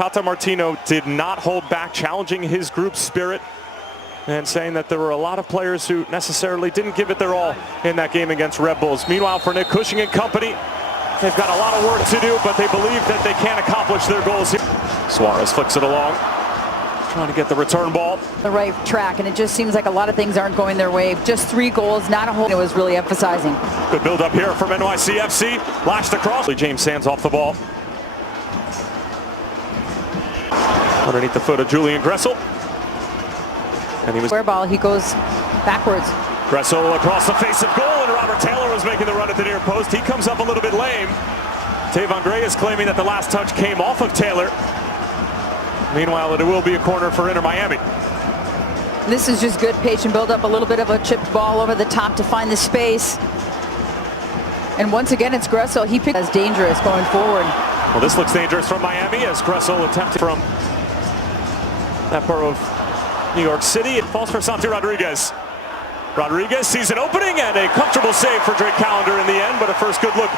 Tata Martino did not hold back, challenging his group's spirit and saying that there were a lot of players who necessarily didn't give it their all in that game against Red Bulls. Meanwhile, for Nick Cushing and company, they've got a lot of work to do, but they believe that they can accomplish their goals here. Suarez flicks it along, trying to get the return ball. The right track, and it just seems like a lot of things aren't going their way. Just 3 goals, not a whole. It was really emphasizing. Good build up here from NYCFC. Lashed across. James Sands off the ball. Underneath the foot of Julian Gressel. And he was square ball, he goes backwards. Gressel across the face of goal, and Robert Taylor was making the run at the near post. He comes up a little bit lame. Tavon Gray is claiming that the last touch came off of Taylor. Meanwhile, it will be a corner for Inter Miami. This is just good patient build up, a little bit of a chipped ball over the top to find the space. And once again, it's Gressel. He picked as dangerous going forward. Well, this looks dangerous from Miami as Gressel attempted from that borough of New York City. It falls for Santi Rodriguez. Rodriguez sees an opening and a comfortable save for Drake Callender in the end, but a first good look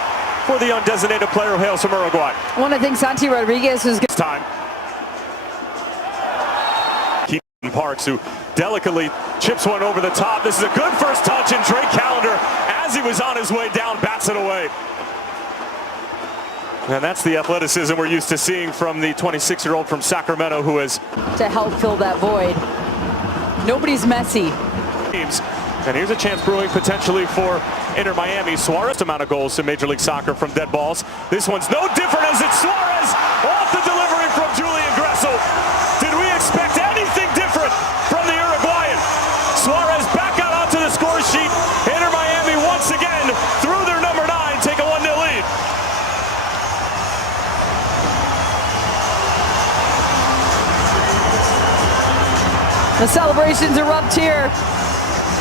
for the undesignated player who hails from Uruguay. One, I think Santi Rodriguez is good. Time. Keaton Parks, who delicately chips one over the top. This is a good first touch, and Drake Callender, as he was on his way down, bats it away. And that's the athleticism we're used to seeing from the 26-year-old from Sacramento, who is to help fill that void. Nobody's Messi. And here's a chance brewing potentially for Inter Miami. Suarez amount of goals in Major League Soccer from dead balls. This one's no different as it's Suarez off the delivery from Julian Gressel. Did we expect anything different from the Uruguayan? Suarez back out onto the score sheet. Inter Miami once again through their number 9, take a 1-0 lead. The celebrations erupt here.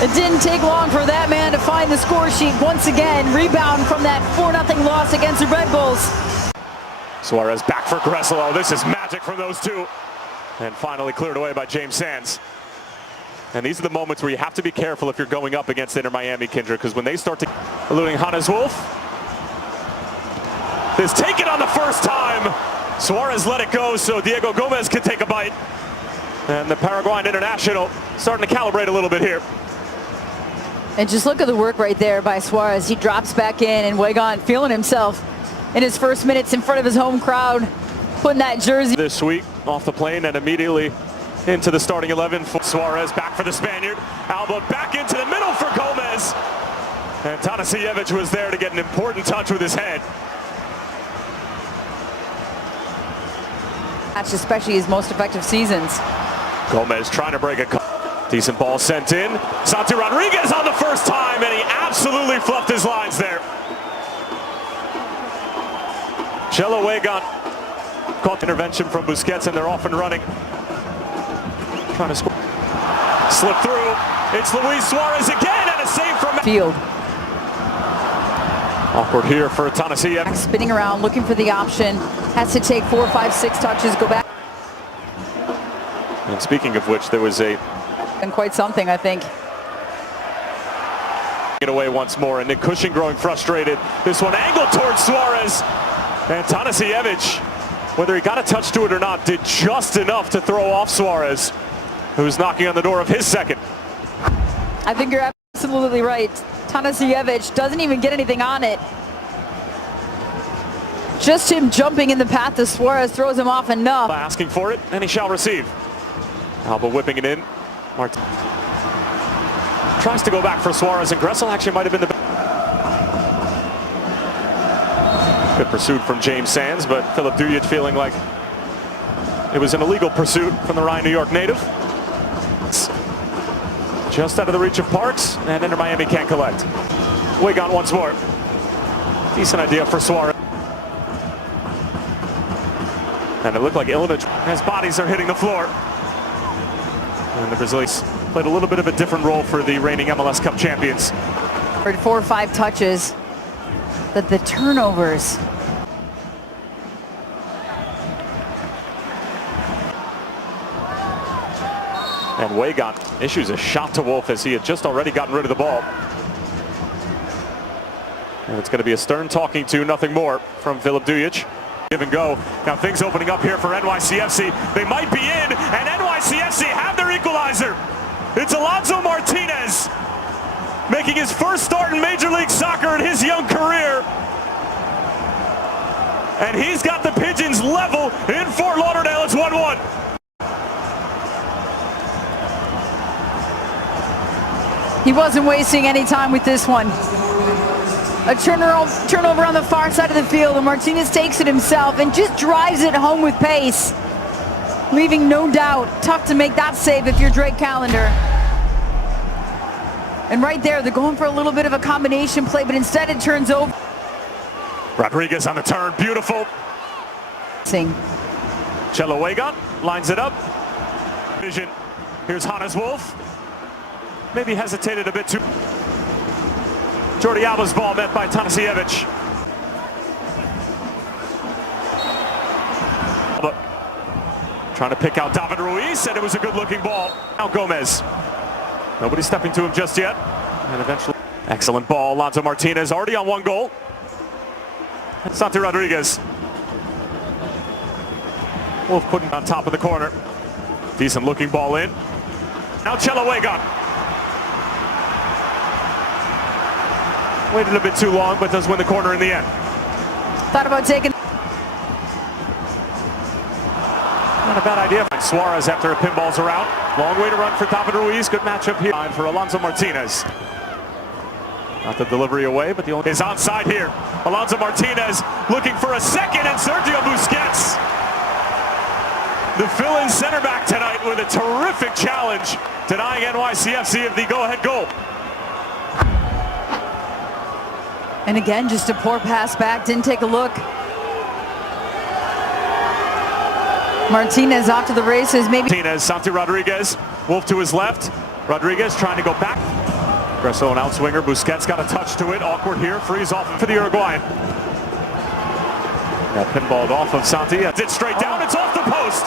It didn't take long for that man to find the score sheet once again. Rebound from that 4-0 loss against the Red Bulls. Suarez back for Gressel. Oh, this is magic from those two. And finally cleared away by James Sands. And these are the moments where you have to be careful if you're going up against Inter Miami, Kindred, because when they start to eluding Hannes Wolf. This taken on the first time. Suarez let it go so Diego Gomez can take a bite. And the Paraguayan international starting to calibrate a little bit here. And just look at the work right there by Suarez. He drops back in, and Weygandt feeling himself in his first minutes in front of his home crowd, putting that jersey. This week off the plane and immediately into the starting 11. Suarez back for the Spaniard. Alba back into the middle for Gomez. And Tanasiewicz was there to get an important touch with his head. That's especially his most effective seasons. Gomez trying to break a decent ball sent in. Santi Rodriguez on the first time, and he absolutely fluffed his lines there. Cello Weygandt caught intervention from Bускets, and they're off and running. Trying to score. Slip through. It's Luis Suarez again, and a save from field. Awkward here for Tanasiewicz. Spinning around, looking for the option. Has to take 4, 5, 6 touches, go back. And speaking of which, there was a and quite something, I think. Get away once more, and Nick Cushing growing frustrated. This one angled towards Suarez, and Tanasiewicz, whether he got a touch to it or not, did just enough to throw off Suarez, who's knocking on the door of his second. I think you're absolutely right. Tanasiewicz doesn't even get anything on it. Just him jumping in the path of Suarez throws him off enough. Asking for it, and he shall receive. Alba whipping it in. Marta tries to go back for Suarez, and Gressel actually might have been the good pursuit from James Sands, but Filip Dujic feeling like it was an illegal pursuit from the Ryan, New York native. Just out of the reach of Parks, and Inter Miami can't collect. Weygandt once more. Decent idea for Suarez. And it looked like Ilinic as bodies are hitting the floor. And the Brazilians played a little bit of a different role for the reigning MLS Cup champions. For 4 or 5 touches, that the turnovers. And Weygandt issues a shot to Wolf as he had just already gotten rid of the ball. And it's going to be a stern talking to, nothing more from Filip Dujic. Give and go. Now things opening up here for NYCFC. They might be in, and NYCFC have their equalizer. It's Alonso Martinez making his first start in Major League Soccer in his young career. And he's got the Pigeons level in Fort Lauderdale. It's 1-1. He wasn't wasting any time with this one. A turnover on the far side of the field, and Martinez takes it himself and just drives it home with pace, leaving no doubt. Tough to make that save if you're Drake Källlender. And right there, they're going for a little bit of a combination play, but instead it turns over. Rodriguez on the turn, beautiful. Cello Weygandt lines it up. Vision. Here's Hannes Wolf. Maybe hesitated a bit too. Jordi Alba's ball met by Tanasiewicz. Alba trying to pick out David Ruiz, and it was a good-looking ball. Now Gomez. Nobody stepping to him just yet. And eventually, excellent ball. Alonso Martinez already on one goal. Santi Rodriguez. Wolf putting on top of the corner. Decent looking ball in. Now Cello Weygandt. Waited a bit too long, but does win the corner in the end. Thought about taking. Not a bad idea. Suarez after a pinball's around. Long way to run for David Ruiz. Good matchup here for Alonso Martinez. Not the delivery away, but the only is onside here. Alonso Martinez looking for a second, and Sergio Bускets, the fill-in center back tonight, with a terrific challenge, denying NYCFC of the go-ahead goal. And again, just a poor pass back, didn't take a look. Martinez off to the races, maybe. Martinez, Santi Rodriguez, Wolf to his left. Rodriguez trying to go back. Gresso, an outswinger. Bускets got a touch to it. Awkward here. Freeze off for the Uruguayan. Now pinballed off of Santi. It's straight down. It's off the post.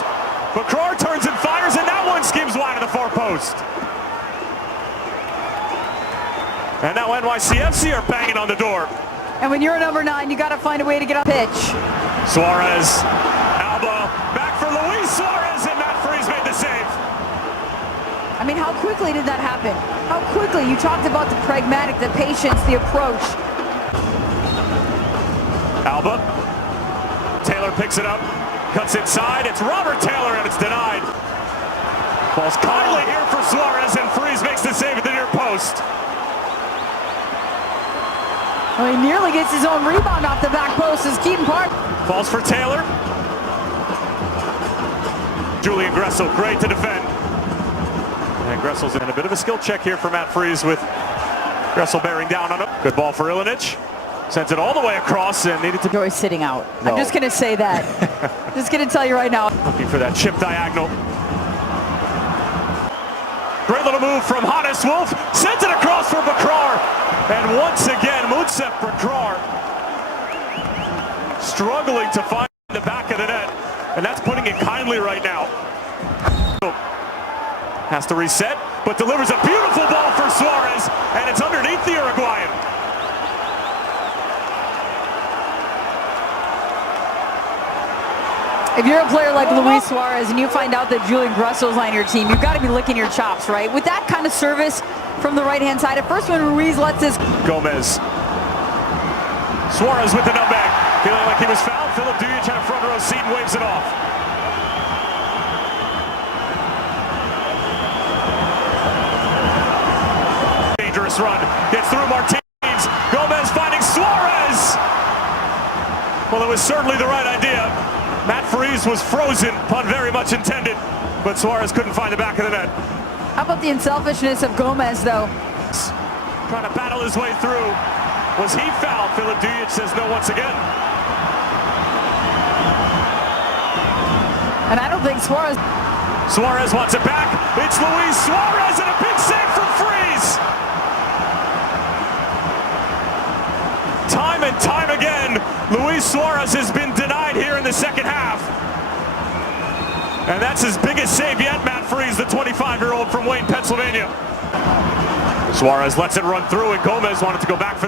McCrar turns and fires, and that one skims wide of the far post. And now NYCFC are banging on the door. And when you're a number 9, you got to find a way to get on pitch. Suarez, Alba, back for Luis Suarez, and Matt Freese made the save. I mean, how quickly did that happen? How quickly? You talked about the pragmatic, the patience, the approach. Alba, Taylor picks it up, cuts inside. It's Robert Taylor, and it's denied. Falls kindly here for Suarez, and Freese makes the save at the near post. Well, he nearly gets his own rebound off the back post. Is Keaton Park. Falls for Taylor. Julian Gressel, great to defend. And Gressel's in a bit of a skill check here for Matt Freese, with Gressel bearing down on him. Good ball for Ilinic. Sends it all the way across and needed to. Joy sitting out. No. I'm just going to say that. Just going to tell you right now. Looking for that chip diagonal. Great little move from Hannes Wolf. Sends it across for McCrar. And once again, Mutsef McCrar struggling to find the back of the net. And that's putting it kindly right now. Has to reset, but delivers a beautiful ball for Suarez, and it's underneath the Uruguayan. If you're a player like Luis Suarez and you find out that Julian Gressel's on your team, you've got to be licking your chops, right? With that kind of service from the right-hand side. At first when Ruiz lets this. Gomez. Suarez with the nutmeg. Feeling like he was fouled. Philip Dujic had a front row seat and waves it off. Dangerous run. Gets through Martinez. Gomez finding Suarez. Well, it was certainly the right idea. Matt Freese was frozen, pun very much intended, but Suarez couldn't find the back of the net. How about the unselfishness of Gomez, though? Trying to battle his way through. Was he fouled? Philip Dujic says no once again. And I don't think Suarez. Suarez wants it back. It's Luis Suarez, and a big save from Freese. Time and time again, Luis Suarez has been denied here in the second half. And that's his biggest save yet, Matt Freese, the 25-year-old from Wayne, Pennsylvania. Suarez lets it run through, and Gomez wanted to go back for the